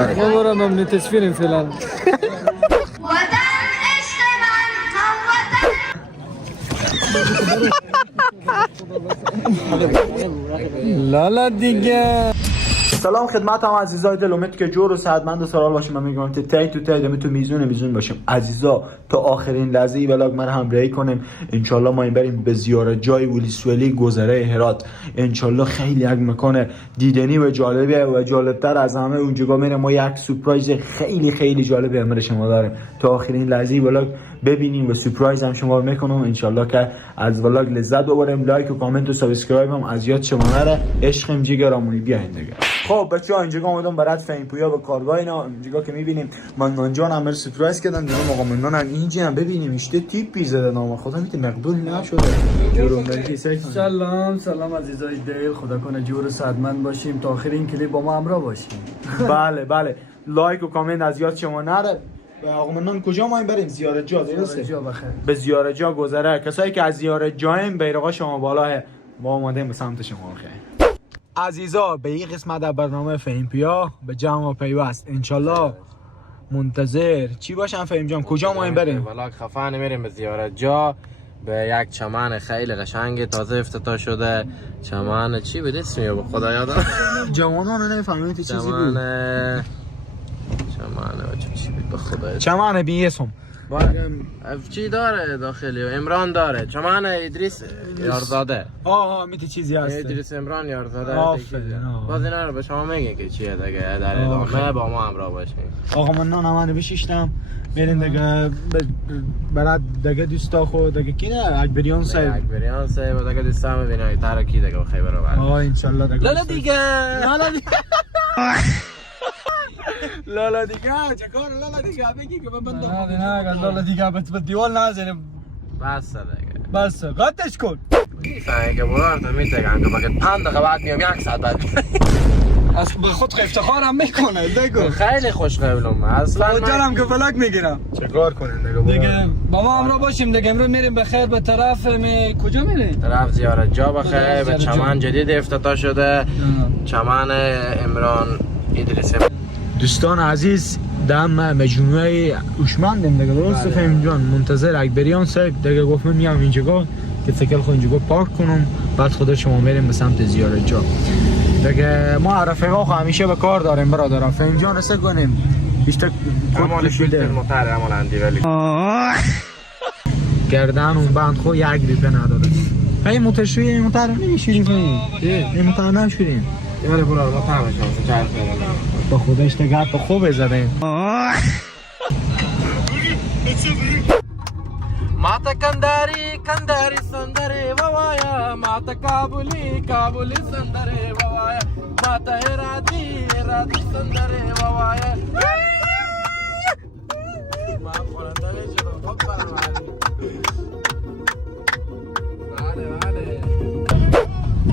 ما برام ممنوع تصویر فعلا. لالا دیگه. سلام خدمت هم عزیزای دل، امید که جور و صحتمند و سرحال باشیم. من میگم که تی تو تی دمی تو میزون باشیم عزیزا، تا آخرین لحظه ای ولاگ من همراهی کنیم. انشالله ما این بریم به زیارت جای ولسوالی گذره هرات. انشالله خیلی یک مکان دیدنی و جالبه و جالبتر از همه اونجا میریم. ما یک سورپرایز خیلی جالبه امر شما داریم. تا آخرین لحظه ای ولاگ ببینیم و سورپرایز هم شما رو میکنم. انشالله که از ولاگ لذت ببریم. لایک و کامنت و سابسکرایب هم از یاد شما نره. عشقم جیگرامونی بیاین دیگه. خب بچه‌ها اینجا اومدم برات فهم پویا به کارگاه اینا. اینجا که میبینیم من جان امر سورپرایز کردن دیگه. آقا من اینجا هم ببینیم اشته تیپی زده نام خدا میته مقبول نشده. جورم دلکی سلام عزیزای دل، خدا کنه جور و صحتمند باشیم. تا آخر این کلیپ با ما همراه باشیم. بله لایک و کامنت از یاد شما نره. آقا منان کجا ما بریم؟ زیارت جا درسته؟ به زیارت جا گذره. کسایی که از زیارت جایم بیرقا شما بالاه، ما اومدیم به سمت شما. خیر عزیزا، به این قسمت در برنامه فهم پویا به جمع و پیوست. انشالله منتظر چی باشم؟ فهم جان کجا ما بریم؟ ولاگ خفن میریم به زیارت جا، به یک چمن خیلی قشنگ تازه افتتاح شده. چمن چی بود اسمی به خدا یادم جوانان نمیفهمید چیزی بود. چمن چی بود به خدا؟ چمن بی اسم چی داره داخلی؟ عمران داره. چمن ادریس یارزاده. میتی چیزی هست. ادریس عمران یارزاده. آفرین. باز اینا رو به شما میگه که چیه دیگه. در ادامه با ما همراه باشین. آقا من نان بشیشتم برین دیگه برات دیگه دوستا خود دیگه کی نه اکبریان صاحب و دیگه دوستا میبینه ترکی دیگه خیبر رو ان شاء الله دیگه. لالا دیگه لالا دیگه چکار لالا دیگه بگی که من نه لالا دیگه به دیوال نزنیم. بس دیگه بس قطعش کن. که برار تو میتگن که بگه 5 دقیقه بعد میام 1 ساعت بعد از به خود افتخارم میکنه دیگه. خیلی خوش قبلم اصلا جانم که فلک میگیرم. چیکار کنین دیگه با ما همراه باشیم دیگه. امروز میریم بخیر به طرف کجا میریم؟ طرف زیارت جا بخیر. به چمن جدید افتتاح شده. چمن عمران ادریس. دوستان عزیز دم مجموعه هوشمندیم دیگه درسته فهم جان؟ منتظر اکبریان صاحب دیگه گفت من میام اینجا که سیکل خود اینجا پارک کنم بعد خود شما میریم به سمت زیارت جا دیگه. ما رفیقا همیشه به کار داریم برادران. فهم جان رسه کنیم بیشتر مال فیلتر موتور عمل اندی ولی گردن اون بند خود یک ریپه نداره. این موتور شویه این موتور نمیشوریم کنیم. این موتور نمیشوریم. یعنی برای ما تماشا چند با خودش دیگه به خوب زدیم. ماتا کنداری سندری ووایا، ماتا کابلی سندری ووایا، ماتا هراتی سندری ووایا. ما خورنده شدم خب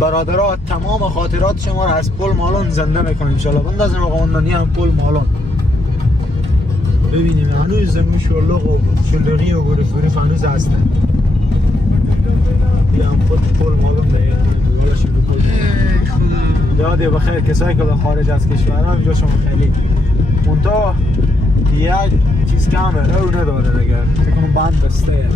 برادرها تمام خاطرات شما رو از پل مالون زنده میکنیم انشالله. بندازیم آقا اونانی هم پل مالون ببینیم هنوز زمین شلوغ و شلوغی و گریف هنوز هستن. یه هم خود پل مالون دیگه داده بخیر کسایی که خارج از کشور ها اینجا شما خیلی منطقه یک چیز کمه او نداره دیگه. فکر کنم بند بسته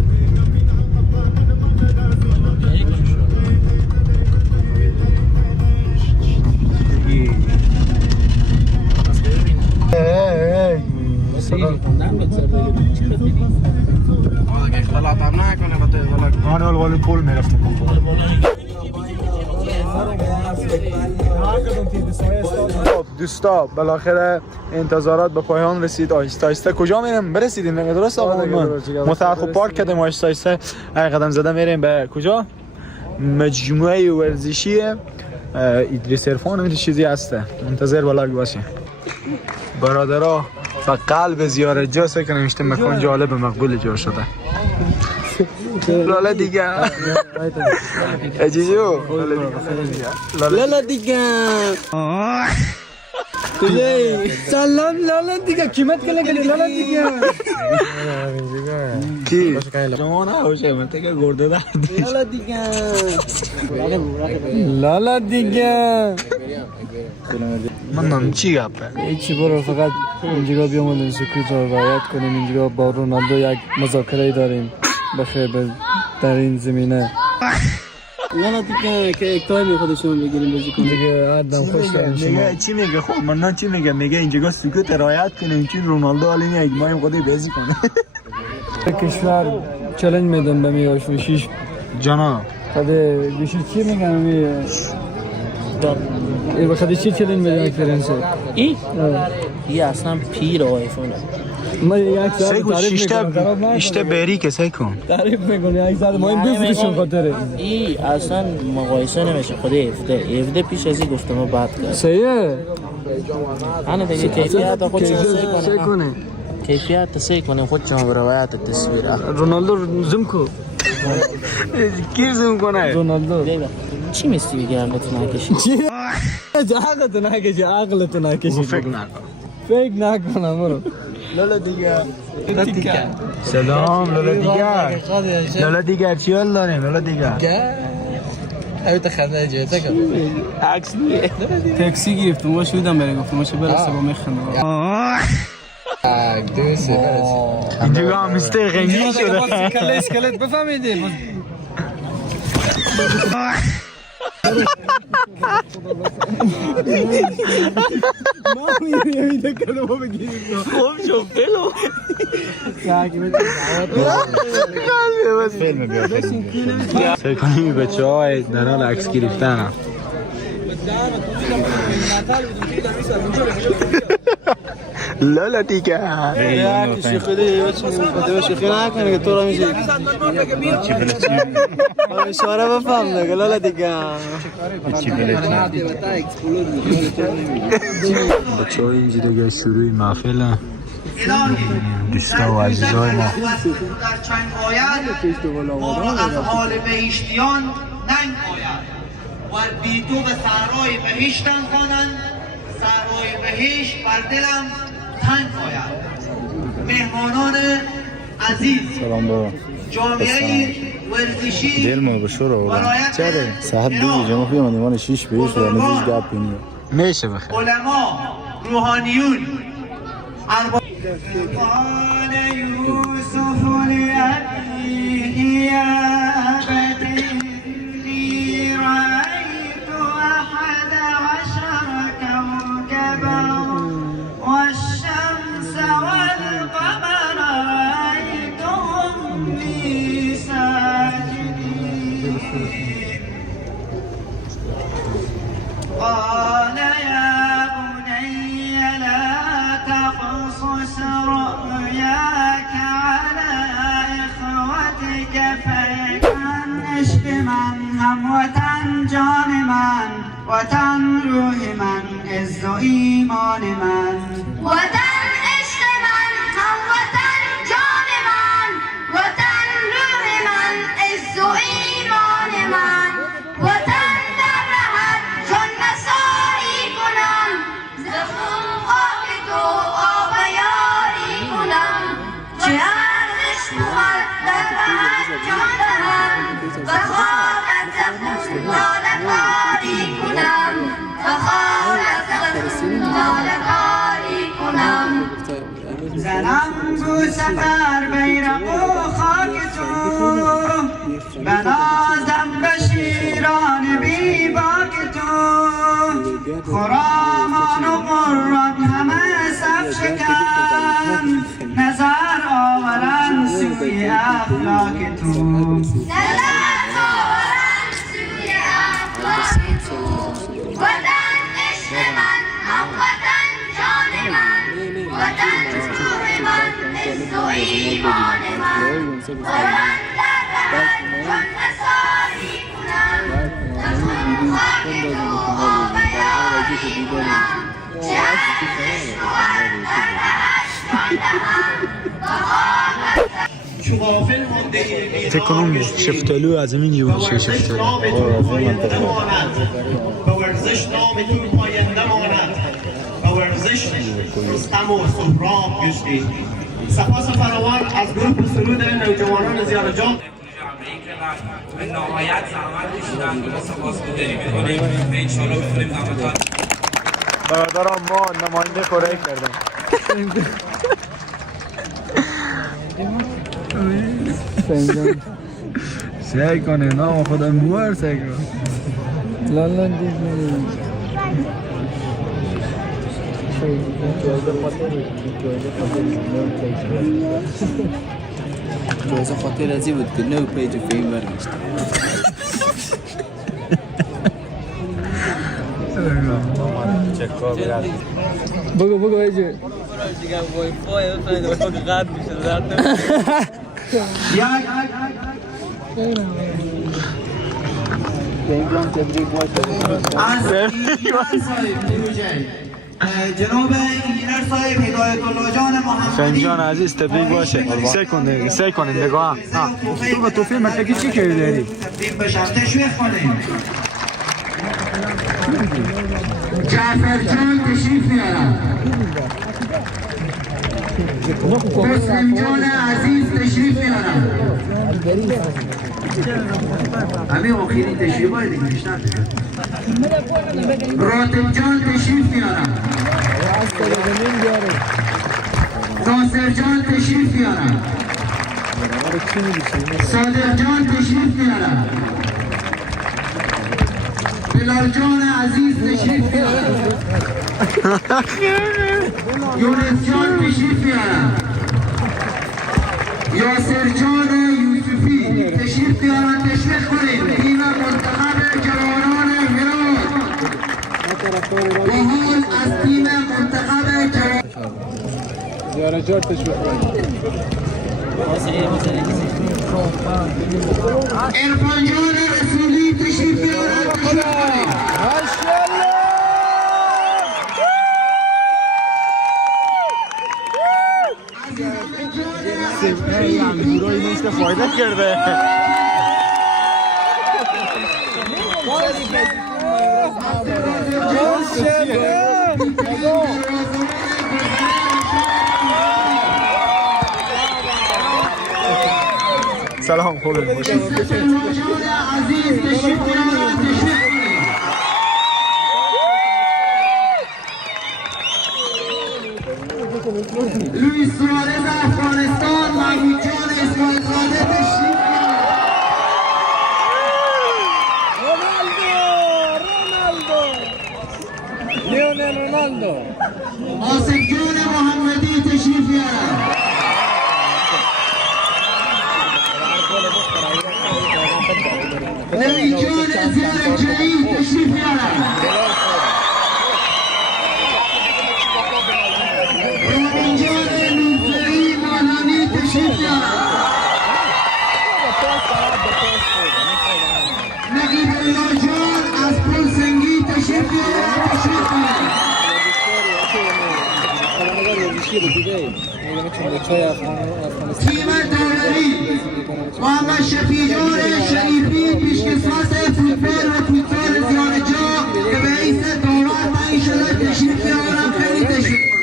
اختلاط هم نکنه با توی ولاگ آنال والی پول میرفتم. دوستا بالاخره انتظارات به پایان رسید. آهسته کجا میریم؟ برسیدیم دیگه درست آقا من متأخر پارک کردیم. آهسته قدم زده میریم به کجا؟ مجموعه ورزشی ادریس عرفان چیزی هسته. منتظر ولاگ باشیم برادرها. و قلب زیارت جا سکنم میشته مکان جالب مقبول جا شده. لالا دیگه اجیجو لالا دیگه سلام لالا دیگه کیمت کله لالا دیگه کی؟ شما نباشه من تکه گرده درد لالا دیگه من نام چی گپه؟ هیچی برو فقط اینجا بیام و سکوت رو رعایت کنیم. اینجا با رونالدو یک مذاکره داریم بخیر در این زمینه. لالا دیگه که یک تایم خودشون بگیریم بازی کنیم دیگه آدم خوش داریم شما. میگه چی میگه؟ خب من نه چی میگه؟ میگه اینجا سکوت رعایت کنیم چون رونالدو حالی یک مایم خودی بازی کنه. کشور چالش میدم به می آشوشیش جانا خده بیشی چی میگم می ای بخاطر چی چالش میدم فرانسه این اصلا پیر آیفونه ما یک ساعت سیگو تعریف میکنم اشته بری که سعی کن تعریف میکنم یک ساعت ما این دوستشون خاطره این اصلا مقایسه نمیشه خود افده پیش از این گفتم بعد کرد صحیحه انا دیگه کیفیت خودشون سه کنه کیفیت سه کنیم خودشون به روایت تصویر رونالدو زوم کو کی زوم کنه؟ رونالدو چی مستی بگیرم بتونه کشی چی عقلتو نکشی عقلتو نکشی فکر نکن فکر نکنم برو لالا دیگر سلام لالا دیگر لالا دیگر چی حال داریم لالا دیگر اوی تخنده جایی تکن عکس نیه تاکسی گرفتم ما شدم برای گفتم ما شو برسه با میخندم اینجا هم مستقنگی شده کله اسکلت بفهمیدی خوب شو فیلم فیلم بیا فکر کنیم بچه های در حال عکس گرفتن لالا دیگه شوخی نکنه که تو را میشه اشاره بفهم دیگه لالا دیگه بچه های اینجا دیگه شروع محفل هم دوستا و عزیزای ما در چنگ آید ما را از حال بهشتیان ننگ آید و بی تو به صحرای بهشتم کنند صحرای بهشت بر دلم تنگ آید. مهمانان عزیز جامعه ورزشی دل ما بشور ولایت ساعت دیگه جمع خیلی من دیوان 6 بهش و نمیش گپ کنیم میشه بخیر علما روحانیون قال يوسف لأبيه يا أبت إني رأيت 11 كوكبا والشمس والقمر رأيتهم لي ساجدين قال يا بني لا تقصص رؤياك على إخوتك فيكونش بمن هم وطن جان من وطن روح من عز و ایمان من وطن عشق من هم وطن جان من وطن روح من عز و ایمان من وطن در رهت چون مساری کنم زخون خاک تو آب یاری کنم چه ارزش بود در رهت جان دهم و خواهد زخون ناله کاری کنم و خواهد زخون ناله کاری کنم زنم تو سفر بیرق و خاک تو بنازم به شیران بی باک تو خرامان و قرآن همه صف شکن نظر آورن سوی افلاک تو نظر آورن سوی افلاک تو وطن عشق من هم وطن جان من وطن روح من عز و ایمان من قرآن در رهت چون مساری کنم زخون خاک تو آب یاری کنم چه ارزش بود در رهت جان دهم و خواهد چو غافل مانده تکنون شفتالو از این جون چه شفتالو نام تو پاینده ماند به ورزش نام تو پاینده ماند به رستم و سهراب گشتی. سپاس فراوان از گروه سرود نوجوانان زیارجا به نهایت زحمت کشیدن و سپاسگزاری می‌کنیم و انشاءالله بتونیم زحمت‌ها برادرم ما نماینده کره کردم. فنجان سعی کنه نام خدا موار سعی کنه. لالا دیگه جایزه خاطر ازی بود که نو پیج فیلم برگشت. بگو ایجا جناب انجینر صاحب هدایت الله جان محمدی فنجان عزیز تبریک باشه. سه کنید نگاه. تو با تو فیلم متکی چی کردی داری؟ تقدیم بشه تشویق کنیم. جعفر جان تشریف میارن. مسلم جان عزیز تشریف میارن. همین آخرین تشریف های دیگه بیشتر راتب جان تشریف میارن. ناصر جان تشریف میارن. صادق جان تشریف میارن. بلال جان عزیز تشریف میارن. یونس جان تشریف میارن. یاسر جان یوسفی تشریف میارن. تشویق کنیم تیم منتخب جوانان هرات. به حال از تیم منتخب زیارجات تشویق کنیم. عرفان جان رسولی تشریف میارن. تشویق کنیم. امروی نیست فایده کرده. سلام خوبه باشید. عزیز تشریف میارن. تشویق کنیم. لوئیس سوارز افغانستان. محمود جان اسماعیل زاده تشریف لیونل رونالدو. آصف جان محمدی تشریف میارن. نوی جان زیارجایی تشریف میارن. رامین جان نوزهی مالانی تشریف میارن. نقیب الله جان از پلسنگی تشریف میارن. تشریف کنن. تیم داوری محمد شفیع جان شریفی پیشکسوت فوتبال و فوتسال زیارجا که به رئیس داور تعیین شده تشریف میارن. خیلی تشریف کنید.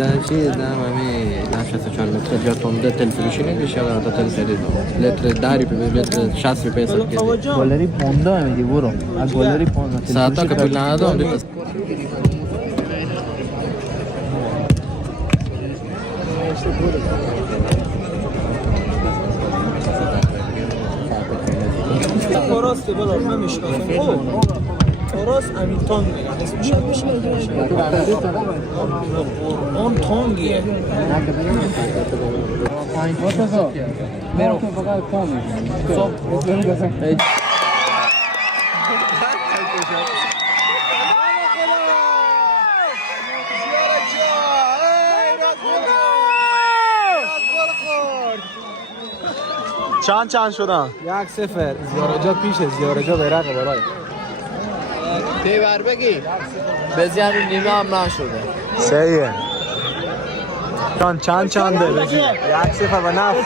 Danci da mami lascia 4 metri di tonde tel felice ne c'è la totale serie lettere dari per lettere chassi pensa che گالری پوندا میگی برو از گالری پوندا ساعتا capillado ho detto درسته بلا من میشناسم. فراس امین تانگ میگن اسمش هم میشه. اون تانگیه. چند شدن؟ 1-0 زیارجا پیشه. زیارجا بیرق بالای تیور بگی بزیار نیمه هم نشده صحیحه. چنده بگی؟ 1-0 به نفت یک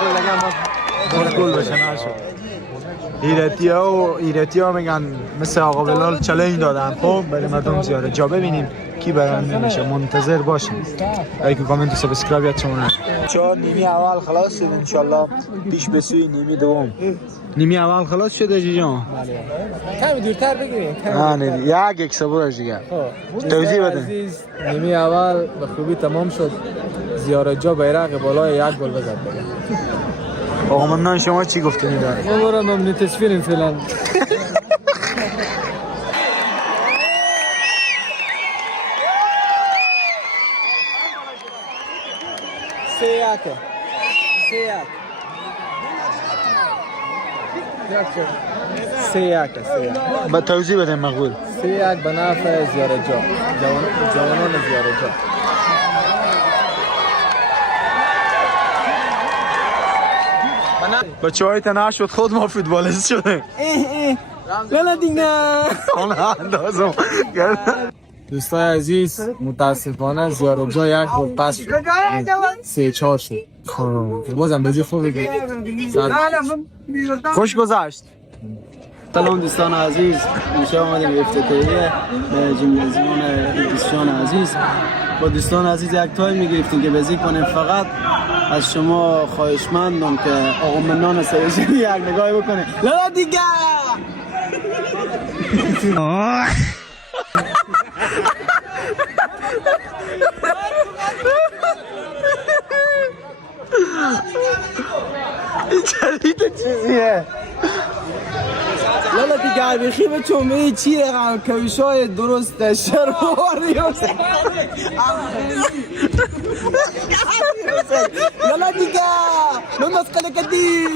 گل لگه ما 2 گل بشه نشد. ایرتی ها میگن مثل آقا بلال چلنج دادن. خب برای مردم زیاره جا ببینیم کی برنده میشه، منتظر باشیم. لایک و کامنت و سابسکرایب یادتون نره. نیمی اول خلاص شد انشالله پیش به سوی نیمی دوم. نیمی اول خلاص شده جان. کمی دورتر بگیریم. نه یک صبر دیگه. توضیح بده. نیمی اول به خوبی تمام شد. زیاره جا بیرق بالای 1 گل بزد. آقا من شما چی گفتنی داره؟ ما برام ممنون تصویریم فعلا. سه یک با توضیح بده مقبول. 3-1 به نفع زیاره جا. جوانان زیاره جا. بچه های تنها شد خود ما فوتبالیست شده. لالا دیگه. آنها اندازم. دوستای عزیز متاسفانه زیاره جا 1 گل پس 3-4 شد. بازم بازی خوبی بود. خوش گذشت. سلام دوستان عزیز، میشه آمدیم به افتتاحیه ژیمنازیوم ادیسیون عزیز. با دوستان عزیز یک تایم میگرفتیم که بازی کنیم. فقط از شما خواهشمندم که آقا منان سرشنی یک نگاهی بکنه. لالا دیگه این چلیت چیزیه. لالا دیگه بخی به چومه چی رقم کویشای درست شرواری لالا دیگه من مسئله کدی